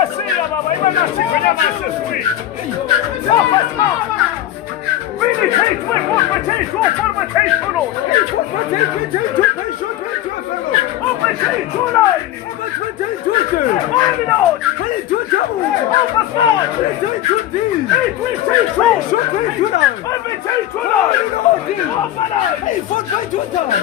Masia, Baba, even not secret of my sweet. Really take with what potato, what potato, no. What potato, oh, potato line. Oh, potato, on and on. Potato double. Oh, my God. Potato D. Hey, potato. Short potato line. Oh, potato line. Oh, my God. Hey, 4 potato time.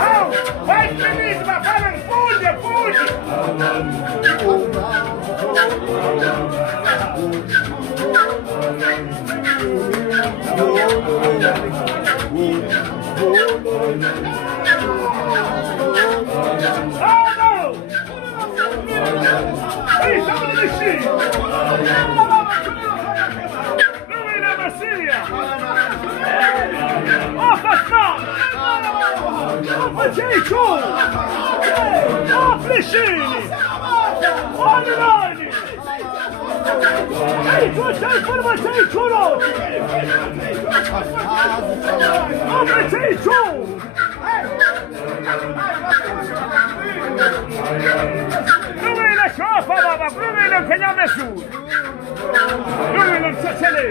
Oh, wait for me, my father, food. Oh, no! Hey, somebody the sheep! Louis never see ya! Off the top! Off the potato! Off the sheep! On the line! Hey, good time for the potato! Off the potato! Louis la chauffe, Baba! Louis le Kenya Messoud! Louis le Tchatchelé!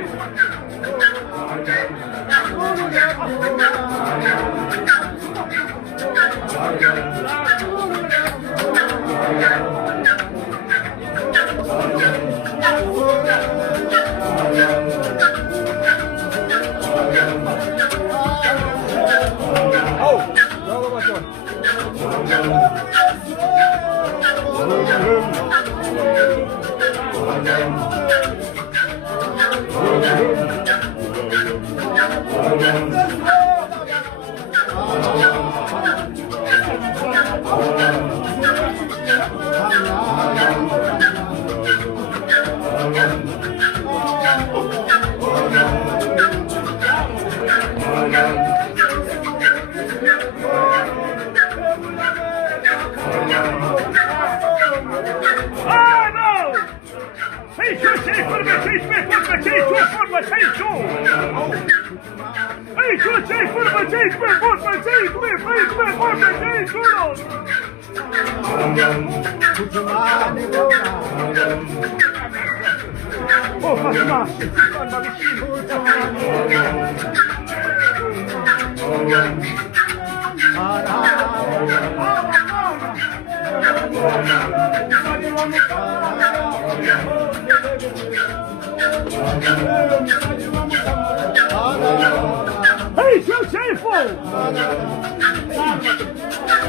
Hey, so shameful!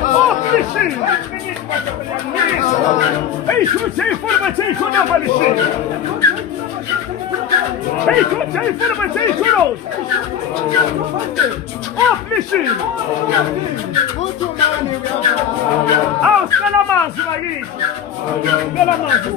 Off the sheet! Hey, so shameful, but take one over the sheet! Hey, so shameful, but take one off the sheet! Ah, Scalamanzo, Magui! Scalamanzo,